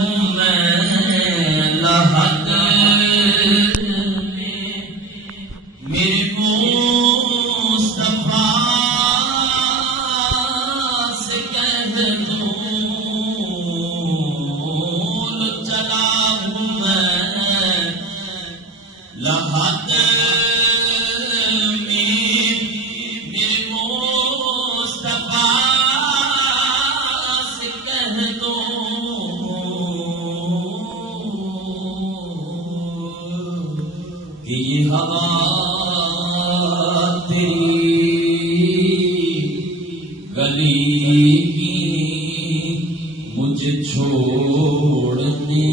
ہوں میں لحد میرے مصطفیٰ سے کہہ دوں چلا ہوں میں لحد یہ ہوا تیری گلی کی مجھے چھوڑنے